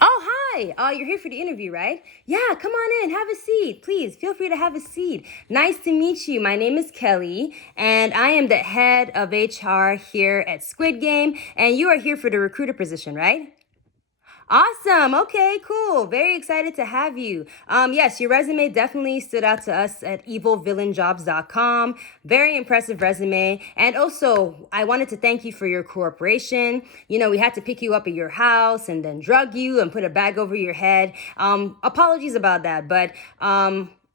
Oh, hi. You're here for the interview, right? Yeah, come on in. Have a seat. Please feel free to have a seat. Nice to meet you. My name is Kelly, and I am the head of HR here at Squid Game, and you are here for the recruiter position, right? Awesome. Okay, cool. Very excited to have you. Yes, your resume definitely stood out to us at evilvillainjobs.com. Very impressive resume. And also, I wanted to thank you for your cooperation. You know, we had to pick you up at your house and then drug you and put a bag over your head. Apologies about that, but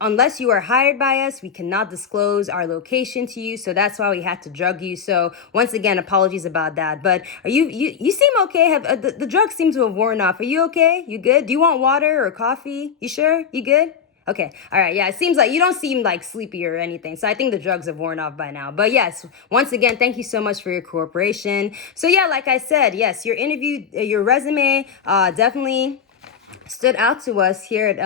unless you are hired by us, we cannot disclose our location to you. So that's why we had to drug you. So once again, apologies about that. But are you seem okay? Have the drugs seem to have worn off. Are you okay? You good? Do you want water or coffee? You sure? You good? Okay. All right. Yeah. It seems like you don't seem like sleepy or anything. So I think the drugs have worn off by now. But yes, once again, thank you so much for your cooperation. So yeah, like I said, yes, your interview, your resume, definitely stood out to us here at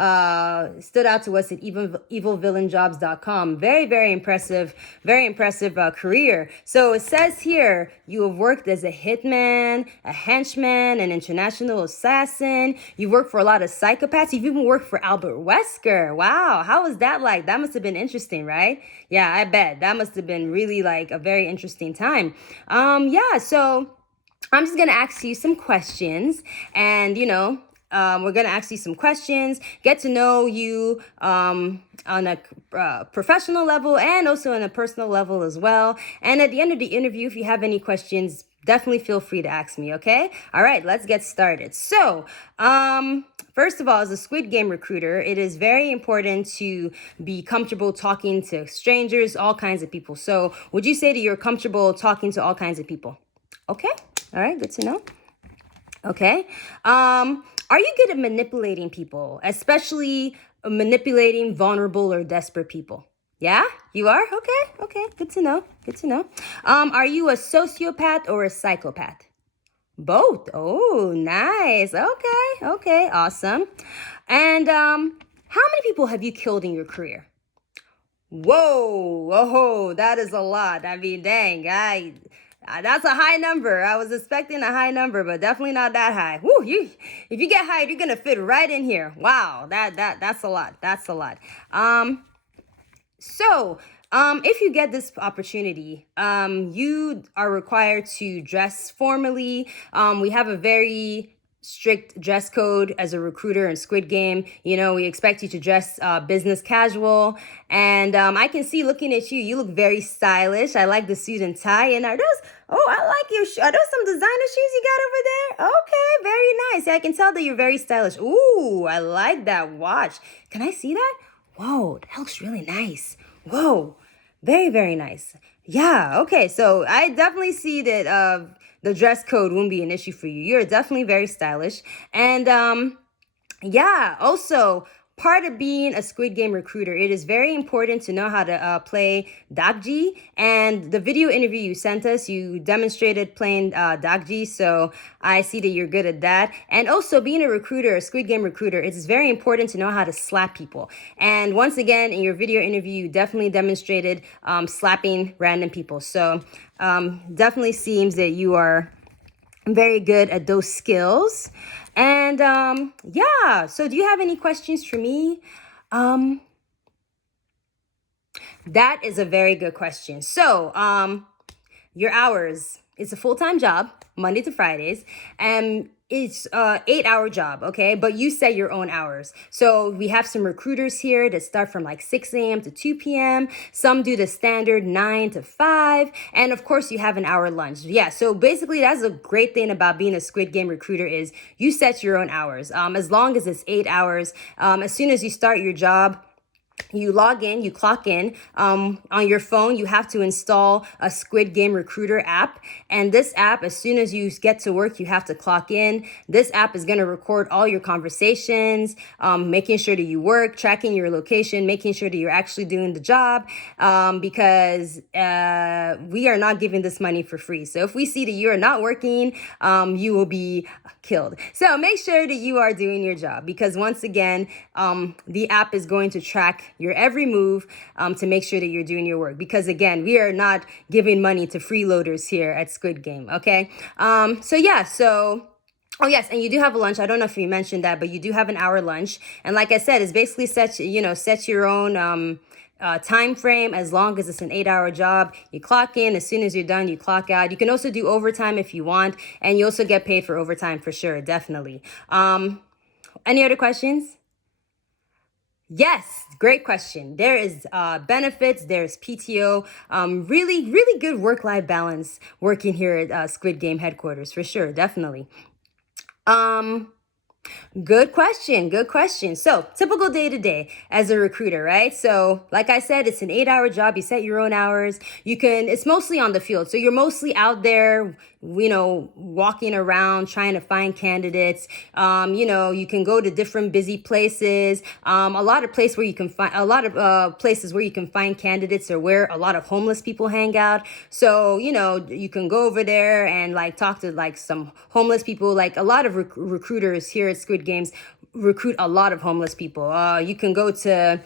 evilvillainjobs.com. Very impressive career. So it says here you have worked as a hitman, a henchman, an international assassin. You worked for a lot of psychopaths. You've even worked for Albert Wesker. Wow, how was that like? That must have been interesting, right? Yeah, I bet that must have been really like a very interesting time. Yeah, so I'm just gonna ask you some questions, and we're gonna ask you some questions, get to know you on a professional level and also on a personal level as well. And at the end of the interview, if you have any questions, definitely feel free to ask me. Okay? All right, let's get started. So, first of all, as a Squid Game recruiter, it is very important to be comfortable talking to strangers, all kinds of people. So, would you say that you're comfortable talking to all kinds of people? Okay. All right. Good to know. Okay. Are you good at manipulating people, especially manipulating vulnerable or desperate people? Yeah, you are? Okay. Okay. Good to know. Good to know. Are you a sociopath or a psychopath? Both. Oh, nice. Okay. Okay. Awesome. And how many people have you killed in your career? Whoa, oh, that is a lot. I mean, dang, that's a high number. I was expecting a high number, but definitely not that high. Woo, if you get hired, you're gonna fit right in here. Wow, that's a lot. That's a lot. If you get this opportunity, you are required to dress formally. We have a very strict dress code as a recruiter in Squid Game. You know, we expect you to dress business casual. And I can see looking at you, you look very stylish. I like the suit and tie. And I like your are those some designer shoes you got over there? Okay, very nice. Yeah, I can tell that you're very stylish. Ooh, I like that watch. Can I see that? Whoa, that looks really nice. Whoa, very nice. Yeah, okay. So I definitely see that the dress code won't be an issue for you. You're definitely very stylish. And yeah, also part of being a Squid Game recruiter, it is very important to know how to play Dakji. And the video interview you sent us, you demonstrated playing Dakji, so I see that you're good at that. And also being a recruiter, a Squid Game recruiter, it's very important to know how to slap people. And once again, in your video interview, you definitely demonstrated slapping random people. So definitely seems that you are very good at those skills. And yeah, so do you have any questions for me? That is a very good question. So, your hours, it's a full-time job, Monday to Fridays, and it's a 8-hour job, okay? But you set your own hours. So we have some recruiters here that start from like 6 a.m. to 2 p.m. Some do the standard 9 to 5. And of course, you have an hour lunch. Yeah, so basically that's a great thing about being a Squid Game recruiter is you set your own hours. As long as it's 8 hours, as soon as you start your job, you log in, you clock in. On your phone, you have to install a Squid Game Recruiter app. And this app, as soon as you get to work, you have to clock in. This app is going to record all your conversations, making sure that you work, tracking your location, making sure that you're actually doing the job, because we are not giving this money for free. So if we see that you are not working, you will be killed. So make sure that you are doing your job because once again, the app is going to track your every move to make sure that you're doing your work. Because again, we are not giving money to freeloaders here at Squid Game, okay? So Oh yes, and you do have a lunch. I don't know if you mentioned that, but you do have an hour lunch. And like I said, it's basically set your own time frame. As long as it's an 8 hour job, you clock in. As soon as you're done, you clock out. You can also do overtime if you want, and you also get paid for overtime for sure, definitely. Any other questions? Yes, great question. There is benefits, there's PTO, really, really good work-life balance working here at Squid Game headquarters for sure, definitely. Um, Good question. Good question. So, typical day to day as a recruiter, right? So, like I said, it's an 8 hour job. You set your own hours. It's mostly on the field. So, you're mostly out there, walking around trying to find candidates. You can go to different busy places. A lot of places where you can find candidates or where a lot of homeless people hang out. So, you can go over there and like talk to like some homeless people. Like a lot of recruiters here at Squid Games recruit a lot of homeless people. You can go to,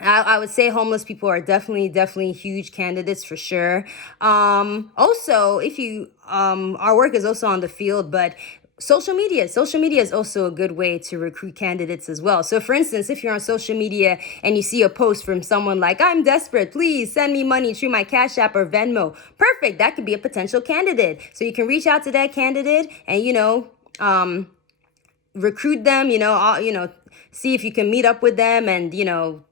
I would say homeless people are definitely huge candidates for sure. Also, if you, our work is also on the field, but social media is also a good way to recruit candidates as well. So for instance, if you're on social media and you see a post from someone like, I'm desperate, please send me money through my Cash App or Venmo. Perfect. That could be a potential candidate. So you can reach out to that candidate and, recruit them, see if you can meet up with them and,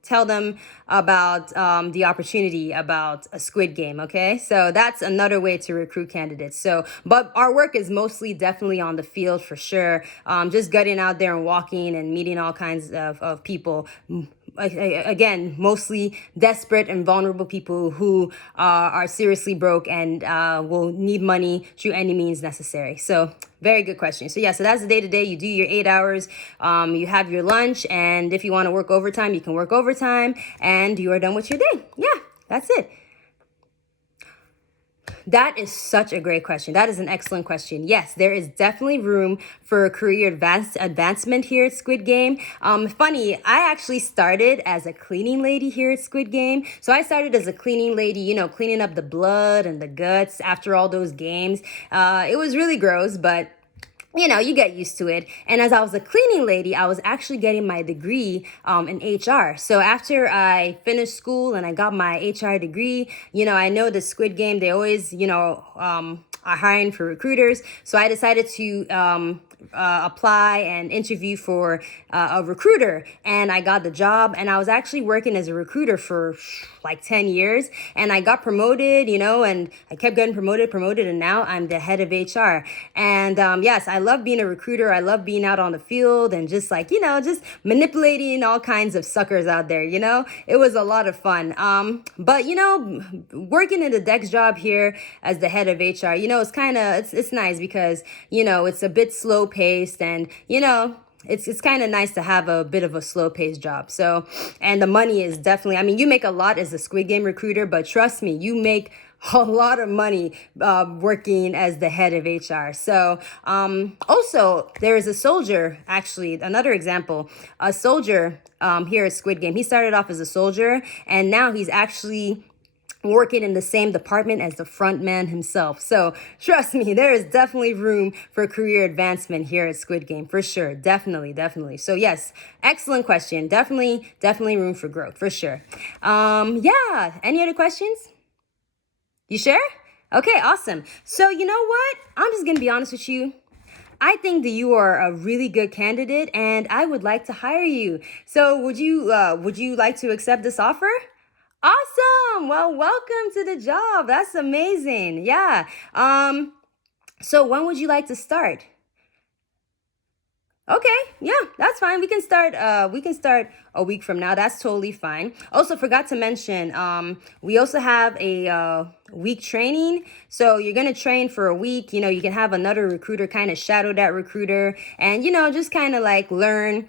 tell them about the opportunity about a Squid Game. Okay. So that's another way to recruit candidates. So, but our work is mostly definitely on the field for sure. Just getting out there and walking and meeting all kinds of people. Again, mostly desperate and vulnerable people who are seriously broke and will need money through any means necessary. So very good question. So yeah, so that's the day to day. You do your 8 hours, you have your lunch, and if you want to work overtime, you can work overtime, and you are done with your day. Yeah, that's it. That is such a great question. That is an excellent question. Yes, there is definitely room for career advancement here at Squid Game. Funny, I actually started as a cleaning lady here at Squid Game. So I started as a cleaning lady, cleaning up the blood and the guts after all those games. It was really gross, but you get used to it. And as I was a cleaning lady, I was actually getting my degree in HR. So after I finished school and I got my HR degree, I know the Squid Game, they always, are hiring for recruiters. So I decided to apply and interview for a recruiter, and I got the job. And I was actually working as a recruiter for like 10 years, and I got promoted, and I kept getting promoted, and now I'm the head of HR. And yes, I love being a recruiter. I love being out on the field and just like, just manipulating all kinds of suckers out there. It was a lot of fun. But working in the Dex job here as the head of HR, it's kind of, it's nice because, it's a bit slow paced, and, it's kind of nice to have a bit of a slow paced job. So, and the money is definitely, I mean, you make a lot as a Squid Game recruiter, but trust me, you make a lot of money working as the head of HR. So, also there is a soldier, actually, another example, a soldier here at Squid Game. He started off as a soldier, and now he's actually working in the same department as the front man himself. So trust me, there is definitely room for career advancement here at Squid Game for sure. Definitely. So yes, excellent question. Definitely room for growth for sure. Yeah. Any other questions? You sure? Okay, awesome. So you know what? I'm just gonna be honest with you. I think that you are a really good candidate, and I would like to hire you. So would you like to accept this offer? Awesome. Well, welcome to the job. That's amazing. Yeah. So when would you like to start? Okay, yeah, that's fine. We can start a week from now. That's totally fine. Also forgot to mention, we also have a week training. So you're gonna train for a week. You can have another recruiter kind of shadow that recruiter and just kind of like learn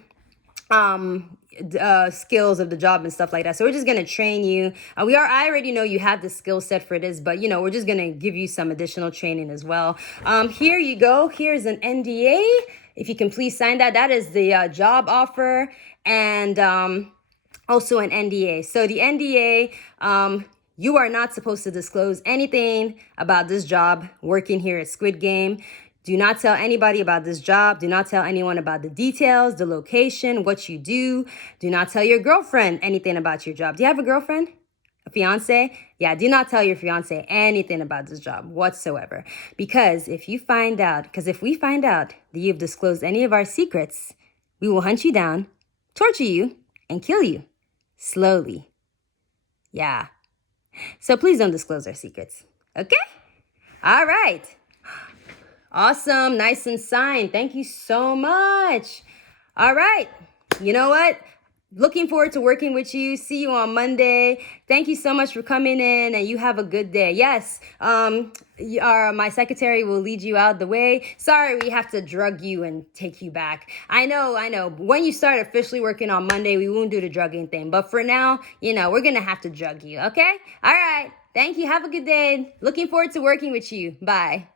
skills of the job and stuff like that. So we're just gonna train you. I already know you have the skill set for this, but we're just gonna give you some additional training as well. Here you go. Here's an NDA. If you can please sign that. That is the job offer, and also an NDA. So the NDA, you are not supposed to disclose anything about this job working here at Squid Game. Do not tell anybody about this job. Do not tell anyone about the details, the location, what you do. Do not tell your girlfriend anything about your job. Do you have a girlfriend? A fiance? Yeah, do not tell your fiance anything about this job whatsoever. Because if we find out that you've disclosed any of our secrets, we will hunt you down, torture you, and kill you. Slowly. Yeah. So please don't disclose our secrets. Okay? All right. Awesome. Nice and signed. Thank you so much. All right. You know what? Looking forward to working with you. See you on Monday. Thank you so much for coming in, and you have a good day. Yes, my secretary will lead you out the way. Sorry, we have to drug you and take you back. I know. When you start officially working on Monday, we won't do the drugging thing. But for now, we're going to have to drug you, okay? All right. Thank you. Have a good day. Looking forward to working with you. Bye.